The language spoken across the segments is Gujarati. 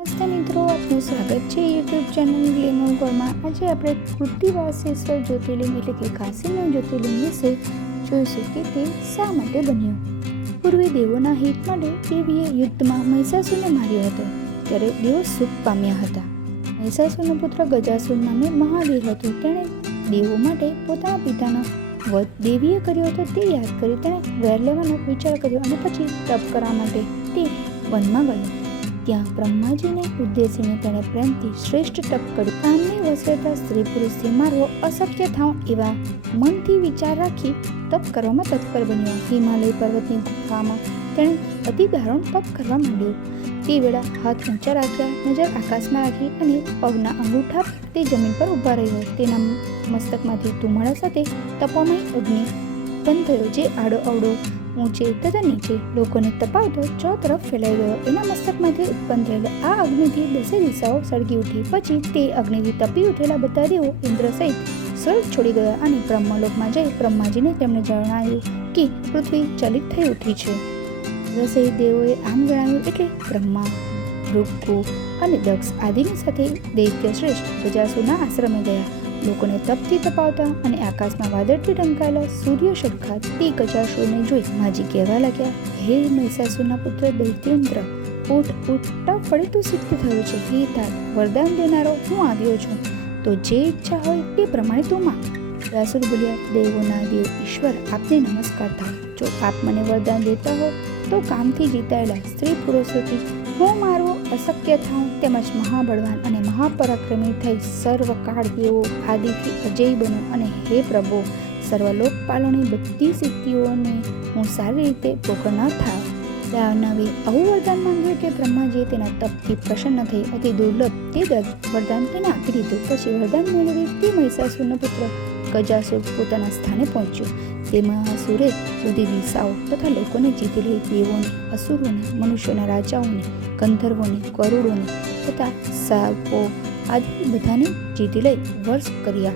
નમસ્તે મિત્રો, આપનું સ્વાગત છે યુટ્યુબ ચેનલ ગોળમાં આજે આપણે કૃતિવાસેશ્વર જ્યોતિર્લિંગ એટલે કે કાશીનું જ્યોતિર્લિંગ વિશે જોઈશું કે તે શા માટે બન્યું? પૂર્વે દેવોના હિત માટે દેવીએ યુદ્ધમાં મહિષાસુરને માર્યો હતો, ત્યારે દેવો સુખ પામ્યા હતા. મહિષાસુરનો પુત્ર ગજાસુર નામે મહાવીર હતો. તેણે દેવો માટે પોતાના પિતાનો વધ દેવીએ કર્યો હતો. તે યાદ કરી તેણે વેર લેવાનો વિચાર કર્યો અને પછી તપ કરવા માટે તે વનમાં ગયો. ત્યાં બ્રહ્માજીને, ઉદ્દેશીને તેણે પ્રેમથી શ્રેષ્ઠ તપ કર્યું. કામને વસેતા સ્ત્રી પુરુષથી મારવો અશક્ય થાવ એવા મનથી વિચાર રાખી તપ કરવામાં તત્પર બન્યો. હિમાલય પર્વતની ગુફામાં તેણે અતિ દારૂણ તપ કરવા માંડ્યું. તે વેળા હાથ ઊંચા રાખ્યા, નજર આકાશમાં રાખી અને પગના અંગૂઠા તે જમીન પર ઊભા રહ્યો. તેના મસ્તકમાંથી ધુમાડા સાથે તપોમય અગ્નિ બંધ થયો, જે આડો અવડો ઊંચે તથા નીચે લોકોને તપાવતો ચો તરફ ફેલાઈ ગયો. એના મસ્તકમાંથી ઉત્પન્ન થયેલા આ અગ્નિથી દસે દિશાઓ સળગી ઉઠી. પછી તે અગ્નિથી તપી ઉઠેલા બધા દેવો ઇન્દ્ર સહિત સ્વર્ગ છોડી ગયા અને બ્રહ્મલોકમાં જઈ બ્રહ્માજીને તેમણે જણાવ્યું કે પૃથ્વી ચલિત થઈ ઉઠી છે. રસોઈ દેવોએ આમ જણાવ્યું એટલે બ્રહ્મા, ભૃગુ અને દક્ષ આદિની સાથે દૈત્ય શ્રેષ્ઠ ગજાસુરના આશ્રમે ગયા. લોકોને તપથી તપાવતા અને આકાશમાં વાદળથી ઢંકાયેલા સૂર્ય શંખા તે કચાશોને જોઈ માજી કહેવા લાગ્યા, હે મહિષાસુરના પુત્ર દૈત્યેન્દ્ર, ઉઠ ઉઠતા ફળી તો સિદ્ધ થયું છે. હે તાર વરદાન દેનારો હું આવ્યો છું. તો જે ઈચ્છા હોય તે પ્રમાણે તું માં વ્યાસુર બોલ્યા, દેવોના દેવ ઈશ્વર, આપને નમસ્કાર થાય. જો આપ મને વરદાન દેતા હો, તો કામથી જીતાયેલા સ્ત્રી પુરુષોથી હું મારવો અશક્ય થાઉં તેમજ મહાબળવાન અને મહાપરાક્રમી થઈ સર્વ કાળ દેવો આદિથી અજય બનું અને હે પ્રભુ, સર્વલોકપાલોની બધી સિદ્ધિઓને હું સારી રીતે પોકળનાર થાય દાનવે આવું વરદાન માંગ્યું કે બ્રહ્માજીએ તેના તપથી પ્રસન્ન થઈ અતિ દુર્લભ તે દ- વરદાન તેને આપી દીધું પછી વરદાન મેળવી તે મહિષાસુરનો પુત્ર ગજાસુર પોતાના સ્થાને પહોંચ્યો. તે મહાસુરે બધી દિશાઓ તથા લોકોને જીતી લઈ દેવોને, અસુરોને, મનુષ્યોના રાજાઓને ગંધર્વોને, કરોડોને તથા સાપો આદિ બધાને જીતી લઈ વર્ષ કર્યા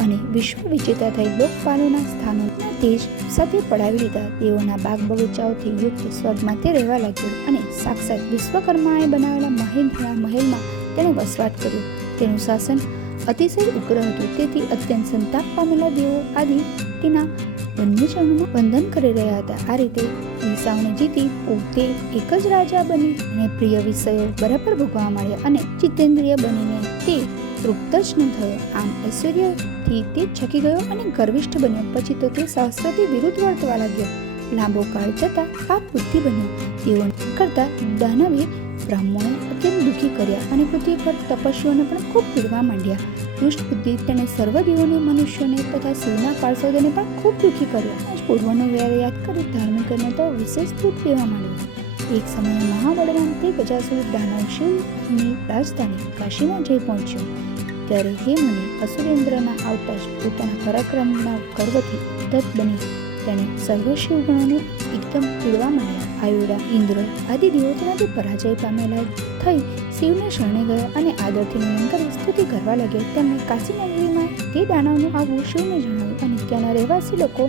અને વિશ્વ વિજેતા થઈ લોકપાલોના સ્થાનો તેજ સાથે પડાવી લીધા. તેઓના બાગ બગીચાઓથી યુક્ત સ્વર્ગમાં તે રહેવા લાગ્યો અને સાક્ષાત વિશ્વકર્માએ બનાવેલા મહેન્દ્રા મહેલમાં તેણે વસવાટ કર્યો. તેનું શાસન અતિશય ઉગ્ર હતું. તેથી અત્યંત સંતાપ પામેલા દેવો આદિ તેના બંને ચરણોમાં વંદન કરી રહ્યા હતા. આ રીતે દિશાઓને જીતી પોતે એક જ રાજા બની અને પ્રિય વિષયો બરાબર ભોગવા માંડ્યા અને ચિત્તેન્દ્રિય બનીને તે તૃપ્ત જ ન થયો. આમ ઐશ્વર્યથી તે છકી ગયો અને ગર્વિષ્ઠ બન્યો. પછી તો તે શાસ્ત્રથી વિરુદ્ધ વર્તવા લાગ્યો. લાંબો કાળ જતાં પાપ બુદ્ધિ બન્યો. તેઓ કરતા દાનવે બ્રાહ્મણો અત્યંત દુઃખી કર્યા અને પૃથ્વી પર તપસ્વીઓને પણ ખૂબ પીડવા માંડ્યા. દુષ્ટ બુદ્ધિ તેણે સર્વદેવોને મનુષ્યોને તથા શિવના પાર્ષદોને પણ ખૂબ દુઃખી કર્યા. આજ પૂર્વનો વેર યાદ કરી ધાર્મિકોને તો વિશેષ દુઃખ દેવા માંડ્યું. એક સમયે મહાબળરામ તે ગજાસુર દાનવ શિવની રાજધાની કાશીમાં જઈ પહોંચ્યો. ત્યારે હે મને, અસુરેન્દ્રના આવતા જ પોતાના પરાક્રમના ગર્વથી ઉદ્ધત બની. તેણે સર્વ શિવગણોને એકદમ પીડવા માંડ્યા. આયુરા, ઇન્દ્ર આદિ દેવો પરાજય પામેલા થઈ શિવને શરણે ગયા અને આદરથી નમન કરી સ્તુતિ કરવા લાગ્યા. તેમણે કાશી નગરીમાં તે દાનવનું આવવું શિવને જણાવ્યું અને ત્યાંના રહેવાસી લોકો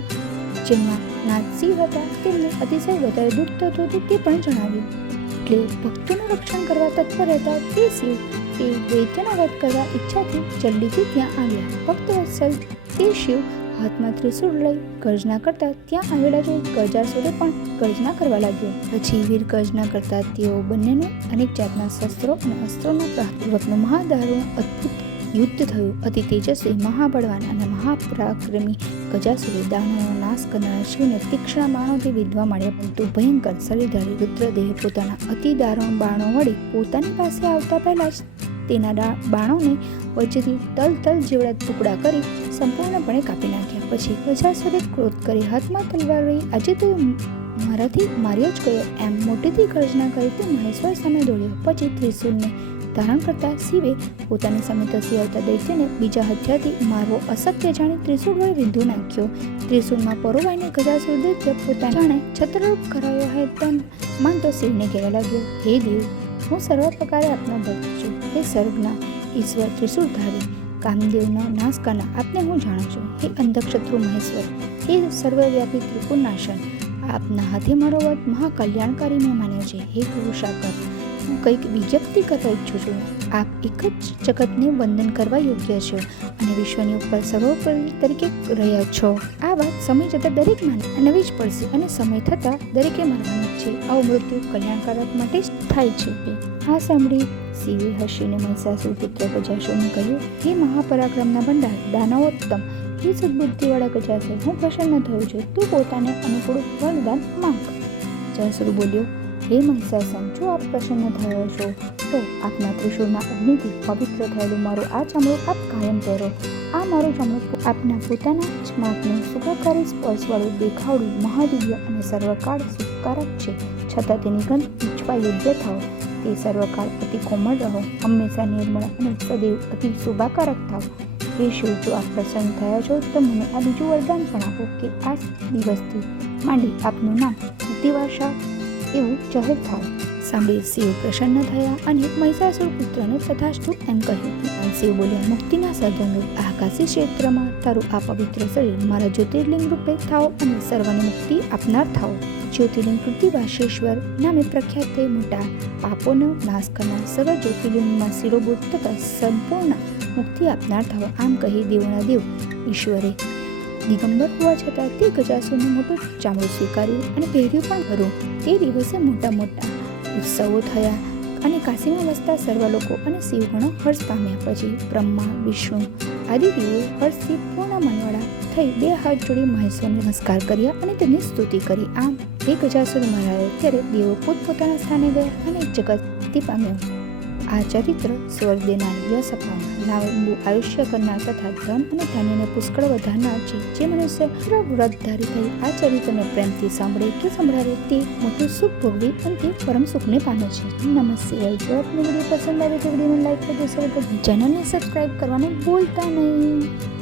જેમના નાથ શિવ હતા તેમને અતિશય વધારે દુઃખ થતું હતું તે પણ જણાવ્યું. એટલે ભક્તોનું રક્ષણ કરવા તત્પર હતા તે શિવ તે વૈદ્યના વધ કરવા ઈચ્છાથી જલ્દીથી ત્યાં આવ્યા. ભક્ત વત્સલ તે શિવ હાથમાં ત્રિશુળ લઈ ગર્જના કરતા ત્યાં આવેલા જોઈ ગજાસુરે પણ ગર્જના કરવા લાગ્યો. પછી વીર ગર્જના કરતા તેઓ બંનેનું અનેક જાતના શસ્ત્રો અને અસ્ત્રોના પ્રહારપૂર્વકનું મહાદારુણ અદ્ભુત યુદ્ધ થયું. અતિ તેજસ્વી મહાબળવાન અને મહાપરાક્રમી ગજાસુરે દાનવનો નાશ કરનાર શિવને તીક્ષ્ણ બાણોથી વિધવા મળ્યા. પરંતુ ભયંકર શરીરધારી રુદ્રદેવે પોતાના અતિ દારૂણ બાણો વડે પોતાની પાસે આવતા પહેલાં જ તેના બાણોને વચ્ચેથી તલ તલ જેવડા ટુકડા કરી સંપૂર્ણપણે કાપી નાખ્યા. પછી પ્રજાસરે ક્રોધ કરી હાથમાં તલવાર રહી. આજે તો મારાથી માર્યો જ ગયો. એમ મોટેથી ગર્જના કરી તે મહેશ્વર સામે દોડ્યો. પછી ત્રિશુલને ધારણ કરતા શિવે પોતાની સામે ધસી આવતા દૈત્યને બીજા હથિયારથી મારવો અશક્ય જાણી ત્રિશુળ વડે વિંધુ નાખ્યો. ત્રિશુળમાં પરોવાઈને ગજાસુર દૈત્ય પોતાના જાણે છત્રરૂપ કરાયો હોય તેમ માનતો શિવને કહેવા લાગ્યો, હે દેવ હું સર્વ પ્રકારે આપના ભક્ત છું. હે સર્વના ઈશ્વર ત્રિશુળધારી કામદેવના નાશ આપને હું જાણું છું. હે અંધક્ષત્રુ મહેશ્વર, હે સર્વવ્યાપી ત્રિપુરનાશન આપના હાથે મારો વધ મહાકલ્યાણકારી મેં માન્યો છે. હે ગુરુશાકર હું કંઈક વિજ્ઞપ્તિ કરવા ઈચ્છું છું. આપ એક જ જગતને વંદન કરવા યોગ્ય છો અને વિશ્વની ઉપર સર્વોપરી તરીકે રહ્યા છો. આ વાત સમય જતાં દરેક માને, નવી જ પડશે અને સમય થતાં દરેકે માનવાનું છે. આવું મૃત્યુ કલ્યાણકારક માટે જ થાય છે. આ સાંભળી. શિવે હસીને મહિષાસુર પુત્ર ગજાસુરને કહ્યું, હે મહાપરાક્રમના ભંડાર, દાનવોત્તમ, હે સદબુદ્ધિવાળા ગજાસુર હું પ્રસન્ન થયો છું. તું પોતાને અનુકૂળ વરદાન માંગ જયસુર બોલ્યો, હે મહિષાસન જો આપ પ્રસન્ન થયો છો, તો આપના ત્રિશૂળના અગ્નિથી પવિત્ર થયેલું મારું આ ચામડું આપ કાયમ પહેરો. આ મારું ચામડું આપના પોતાના જ માપનું સુખાકારી સ્પર્શવાળું દેખાવડું મહાદિવ્ય અને સર્વકાળ સુખકારક છે. છતાં તેની ગંધ પૂછવા યોગ્ય થાઓ. તે સર્વકાળ અતિ કોમળ રહો. હંમેશા નિર્મળ અને સદૈવ અતિ શોભાકારક થાવ હે શિવ, જો આપ પ્રસન્ન થયા છો, તો મને આ બીજું વરદાન પણ આપો કે આ દિવસથી માંડી આપનું નામ ઇતિવાસા એવું જાહેર થાય સાંભળી શિવ પ્રસન્ન થયા અને મહિષાસુર પુત્રને તથાસ્તુ એમ કહ્યું. શિવ બોલ્યા, મુક્તિના સાધનરૂપ આકાશી ક્ષેત્રમાં તારું આ પવિત્ર શરીર મારા જ્યોતિર્લિંગ રૂપે થાઓ અને સર્વને મુક્તિ આપનાર થાઓ. જ્યોતિર્લિંગ પૃથ્વીવાસેશ્વર નામે પ્રખ્યાત તે મોટા પાપોનો નાશ કરનાર સર્વ જ્યોતિર્લિંગમાં શિરોબોધ તથા સંપૂર્ણ મુક્તિ આપનાર થાઓ. આમ કહી દેવના દેવ, ઈશ્વરે, દિગંબર હોવા છતાં તે ગજાસુરનું મોટું ચામડું સ્વીકાર્યું અને પહેર્યું પણ ખરું. તે દિવસે મોટા મોટા ઉત્સવો થયા અને કાશીમાં વસતા સર્વ લોકો અને શિવગણો હર્ષ પામ્યા. પછી બ્રહ્મા, વિષ્ણુ આદિ દેવો હર્ષથી પૂર્ણ મનવાળા થઈ બે હાથ જોડી મહેશ્વરને નમસ્કાર કર્યા અને તેની સ્તુતિ કરી. આમ એક હજાર સુધી મરાયો, ત્યારે દેવો પોતપોતાના સ્થાને ગયા અને જગતથી પામ્યો. આ ચરિત્ર સ્વર્ગ દેનાર યશ અપાવનાર લાંબુ આયુષ્ય કરનાર તથા ધન અને ધાન્યને પુષ્કળ વધારનાર છે. જે મનુષ્ય વ્રતધારી થઈ આ ચરિત્રને પ્રેમથી સાંભળે કે સંભળાવે તે મોટું સુખ ભોગવી તે પરમ સુખને પામે છે. નમસ્તે. જો આપને વીડિયો પસંદ આવે તો વિડીયોને લાઈક કરી દેશો ચેનલને સબસ્ક્રાઈબ કરવાનું ભૂલતા નહીં.